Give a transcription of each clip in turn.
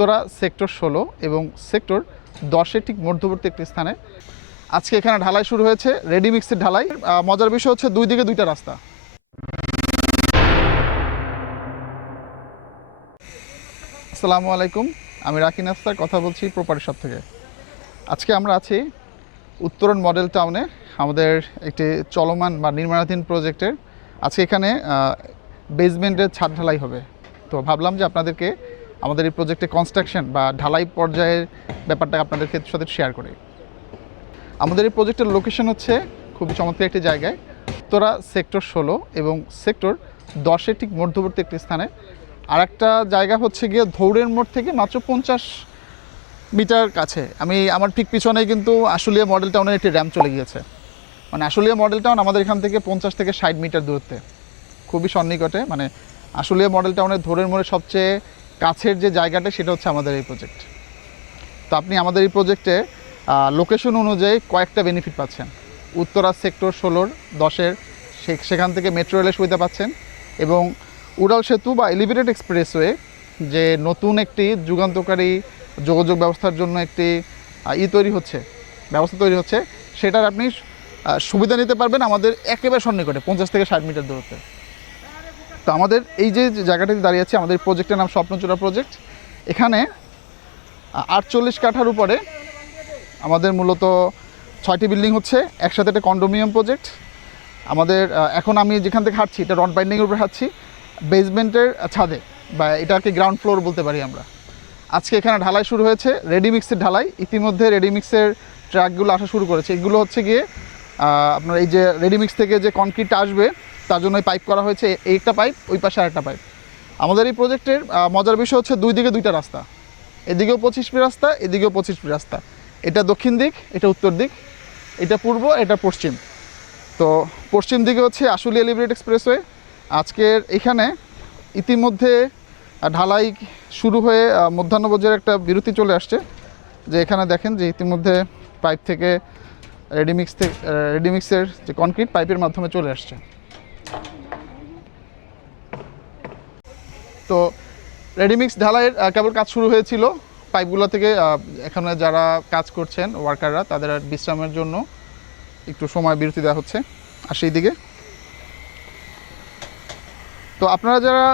Uttara sector ষোলো এবং sector দশের ঠিক মধ্যবর্তী একটি স্থানে। আজকে এখানে ঢালাই শুরু হয়েছে রেডি মিক্সের ঢালাই। মজার বিষয় হচ্ছে দুই দিকে দুইটা রাস্তা। আসসালামু আলাইকুম, আমি রাকিন আফসার কথা বলছি প্রপার্টি শপ থেকে। আজকে আমরা আছি উত্তরণ মডেল টাউনে, আমাদের একটি চলমান বা নির্মাণাধীন প্রজেক্টের আজকে এখানে বেসমেন্টের ছাদ ঢালাই হবে। তো ভাবলাম যে আপনাদেরকে আমাদের এই প্রজেক্টে কনস্ট্রাকশন বা ঢালাই পর্যায়ের ব্যাপারটা আপনাদেরকে সাথে শেয়ার করি। আমাদের এই প্রজেক্টের লোকেশন হচ্ছে খুবই চমৎকার একটি জায়গায়, উত্তরা সেক্টর ষোলো এবং সেক্টর দশের ঠিক মধ্যবর্তী একটি স্থানে। আর একটা জায়গা হচ্ছে গিয়ে ধৌড়ের মোড় থেকে মাত্র পঞ্চাশ মিটার কাছে। আমি আমার ঠিক পিছনে কিন্তু আশুলিয়া মডেল টাউনের একটি র্যাম চলে গিয়েছে। মানে আশুলিয়া মডেল টাউন আমাদের এখান থেকে পঞ্চাশ থেকে ষাট মিটার দূরত্বে। খুবই সন্নিকটে মানে আশুলিয়া মডেল টাউনের ধৌড়ের মোড়ে সবচেয়ে কাছের যে জায়গাটা, সেটা হচ্ছে আমাদের এই প্রজেক্ট তো আপনি আমাদের এই প্রজেক্টে লোকেশন অনুযায়ী কয়েকটা বেনিফিট পাচ্ছেন। উত্তরা সেক্টর ষোলোর, দশের সেখান থেকে মেট্রো রেলের সুবিধা পাচ্ছেন এবং উড়াল সেতু বা এলিভেটেড এক্সপ্রেসওয়ে যে নতুন একটি যুগান্তকারী যোগাযোগ ব্যবস্থার জন্য একটি ই তৈরি হচ্ছে, ব্যবস্থা তৈরি হচ্ছে, সেটার আপনি সুবিধা নিতে পারবেন আমাদের একেবারে সন্নিকটে, পঞ্চাশ থেকে ষাট মিটার দূরত্বে। তো আমাদের এই যে জায়গাটাতে দাঁড়িয়ে আছে, আমাদের প্রজেক্টের নাম স্বপ্নচূড়া প্রজেক্ট এখানে আটচল্লিশ কাঠার উপরে আমাদের মূলত ছয়টি বিল্ডিং হচ্ছে। একসাথে একটা কন্ডোমিনিয়াম প্রজেক্ট আমাদের এখন আমি যেখান থেকে হাঁটছি, এটা রড বাইন্ডিংয়ের উপরে হাঁটছি। বেসমেন্টের ছাদে, বা এটাকে গ্রাউন্ড ফ্লোর বলতে পারি আমরা। আজকে এখানে ঢালাই শুরু হয়েছে রেডিমিক্সের ঢালাই। ইতিমধ্যে রেডিমিক্সের ট্র্যাকগুলো আসা শুরু করেছে। এগুলো হচ্ছে গিয়ে আপনার এই যে রেডিমিক্স থেকে যে কনক্রিটটা আসবে, তার জন্য পাইপ করা হয়েছে এই একটা পাইপ ওই পাশে আরেকটা পাইপ আমাদের এই প্রজেক্টের মজার বিষয় হচ্ছে দুই দিকে দুইটা রাস্তা। এদিকেও পঁচিশ ফি রাস্তা, এদিকেও পঁচিশ ফি রাস্তা। এটা দক্ষিণ দিক, এটা উত্তর দিক, এটা পূর্ব, এটা পশ্চিম। তো পশ্চিম দিকে হচ্ছে আশুলিয়া লিবারেট এক্সপ্রেসওয়ে আজকের এখানে ইতিমধ্যে ঢালাই শুরু হয়ে মধ্যাহ্নভোজের একটা বিরতি চলে আসছে। যে এখানে দেখেন যে ইতিমধ্যে পাইপ থেকে রেডিমিক্স থেকে রেডিমিক্সের যে কনক্রিট পাইপের মাধ্যমে চলে আসছে। তো রেডিমিক্স ঢালাইয়ের কেবল কাজ শুরু হয়েছিল। পাইপগুলো থেকে এখানে যারা কাজ করছেন ওয়ার্কাররা তাদের বিশ্রামের জন্য একটু সময় বিরতি দেওয়া হচ্ছে। আর সেই দিকে তো আপনারা যারা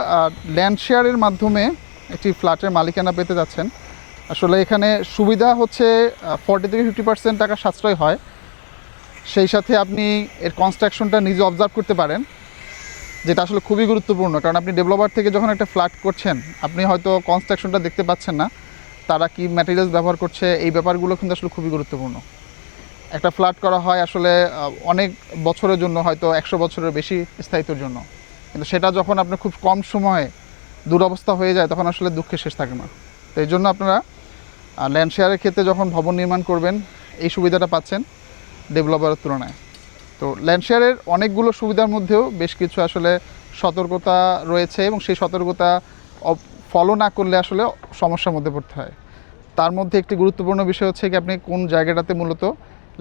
ল্যান্ড শেয়ারের মাধ্যমে একটি ফ্ল্যাটের মালিকানা পেতে যাচ্ছেন, আসলে এখানে সুবিধা হচ্ছে ফর্টি থেকে ফিফটি পার্সেন্ট টাকা সাশ্রয় হয়। সেই সাথে আপনি এর কনস্ট্রাকশনটা নিজে অবজার্ভ করতে পারেন, যেটা আসলে খুবই গুরুত্বপূর্ণ। কারণ আপনি ডেভেলপার থেকে যখন একটা ফ্ল্যাট করছেন, আপনি হয়তো কনস্ট্রাকশনটা দেখতে পাচ্ছেন না, তারা কি ম্যাটেরিয়ালস ব্যবহার করছে, এই ব্যাপারগুলো কিন্তু আসলে খুবই গুরুত্বপূর্ণ। একটা ফ্ল্যাট করা হয় আসলে অনেক বছরের জন্য, হয়তো একশো বছরের বেশি স্থায়িত্বর জন্য। কিন্তু সেটা যখন আপনার খুব কম সময়ে দুরবস্থা হয়ে যায়, তখন আসলে দুঃখের শেষ থাকে না। তো এই জন্য আপনারা ল্যান্ড শেয়ারের ক্ষেত্রে যখন ভবন নির্মাণ করবেন, এই সুবিধাটা পাচ্ছেন। ডেভেলপারের তুলনায়। তো ল্যান্ডশেয়ারের অনেকগুলো সুবিধার মধ্যেও বেশ কিছু আসলে সতর্কতা রয়েছে এবং সেই সতর্কতা ফলো না করলে আসলে সমস্যার মধ্যে পড়তে হয়। তার মধ্যে একটি গুরুত্বপূর্ণ বিষয় হচ্ছে কি, আপনি কোন জায়গাটাতে মূলত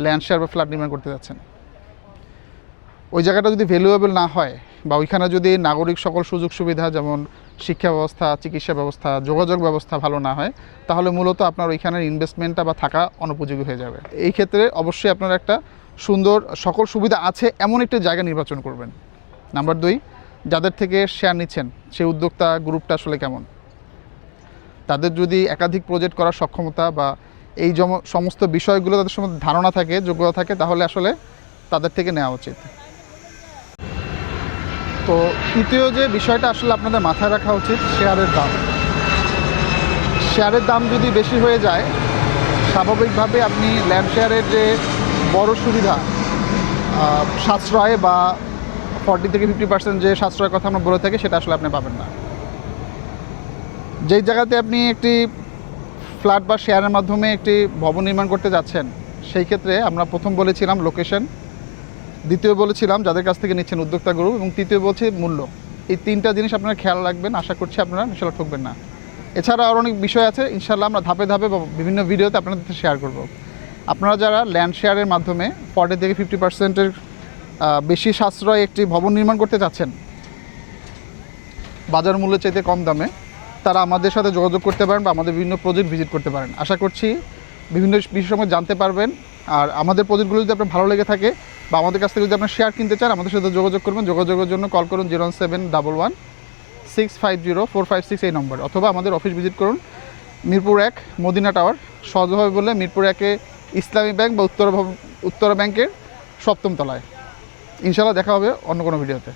ল্যান্ডশেয়ার বা ফ্ল্যাট নির্মাণ করতে যাচ্ছেন? ওই জায়গাটা যদি ভ্যালুয়েবল না হয় বা ওইখানে যদি নাগরিক সকল সুযোগ সুবিধা যেমন শিক্ষা ব্যবস্থা চিকিৎসা ব্যবস্থা, যোগাযোগ ব্যবস্থা ভালো না হয়, তাহলে মূলত আপনার ওইখানের ইনভেস্টমেন্টটা বা থাকা অনুপযোগী হয়ে যাবে। এই ক্ষেত্রে অবশ্যই আপনার একটা সুন্দর সকল সুবিধা আছে এমন একটা জায়গা নির্বাচন করবেন। নাম্বার দুই, যাদের থেকে শেয়ার নিচ্ছেন, সেই উদ্যোক্তা গ্রুপটা আসলে কেমন? তাদের যদি একাধিক প্রজেক্ট করার সক্ষমতা বা এই সমস্ত বিষয়গুলো তাদের সম্বন্ধে ধারণা থাকে, যোগ্যতা থাকে, তাহলে আসলে তাদের থেকে নেওয়া উচিত। তো তৃতীয় যে বিষয়টা আসলে আপনাদের মাথায় রাখা উচিত, শেয়ারের দাম। শেয়ারের দাম যদি বেশি হয়ে যায়, স্বাভাবিকভাবে আপনি ল্যান্ড শেয়ারের যে বড় সুবিধা সাশ্রয় বা ফর্টি থেকে ফিফটি পার্সেন্ট যে সাশ্রয়ের কথা আমরা বলে থাকি, সেটা আসলে আপনি পাবেন না। যেই জায়গাতে আপনি একটি ফ্ল্যাট বা শেয়ারের মাধ্যমে একটি ভবন নির্মাণ করতে যাচ্ছেন, সেই ক্ষেত্রে আমরা প্রথম বলেছিলাম লোকেশন দ্বিতীয় বলেছিলাম যাদের কাছ থেকে নিচ্ছেন উদ্যোক্তা গ্রুপ এবং তৃতীয় বলছি মূল্য। এই তিনটা জিনিস আপনারা খেয়াল রাখবেন, আশা করছি আপনারা ইনশাল্লাহ ঠকবেন না। এছাড়া আরও অনেক বিষয় আছে, ইনশাল্লাহ আমরা ধাপে ধাপে বিভিন্ন ভিডিওতে আপনাদের সাথে শেয়ার করব। আপনারা যারা ল্যান্ড শেয়ারের মাধ্যমে ফর্টি থেকে ফিফটি পার্সেন্টের বেশি সাশ্রয় একটি ভবন নির্মাণ করতে চাচ্ছেন, বাজার মূল্যের চাইতে কম দামে, তারা আমাদের সাথে যোগাযোগ করতে পারেন বা আমাদের বিভিন্ন প্রজেক্ট ভিজিট করতে পারেন। আশা করছি বিভিন্ন বিষয় সম্পর্কে জানতে পারবেন। আর আমাদের প্রজেক্টগুলো যদি আপনার ভালো লেগে থাকে বা আমাদের কাছ থেকে যদি আপনার শেয়ার কিনতে চান, আমাদের সাথে যোগাযোগ করবেন। যোগাযোগের জন্য কল করুন zero seven double one six five zero four five six এই নম্বর। অথবা আমাদের অফিস ভিজিট করুন মিরপুর এক, মদিনা টাওয়ার সহজভাবে বললে মিরপুর একে ইসলামী ব্যাংক বা উত্তর উত্তরা ব্যাংকের সপ্তম তলায়। ইনশাল্লাহ দেখা হবে অন্য কোনো ভিডিওতে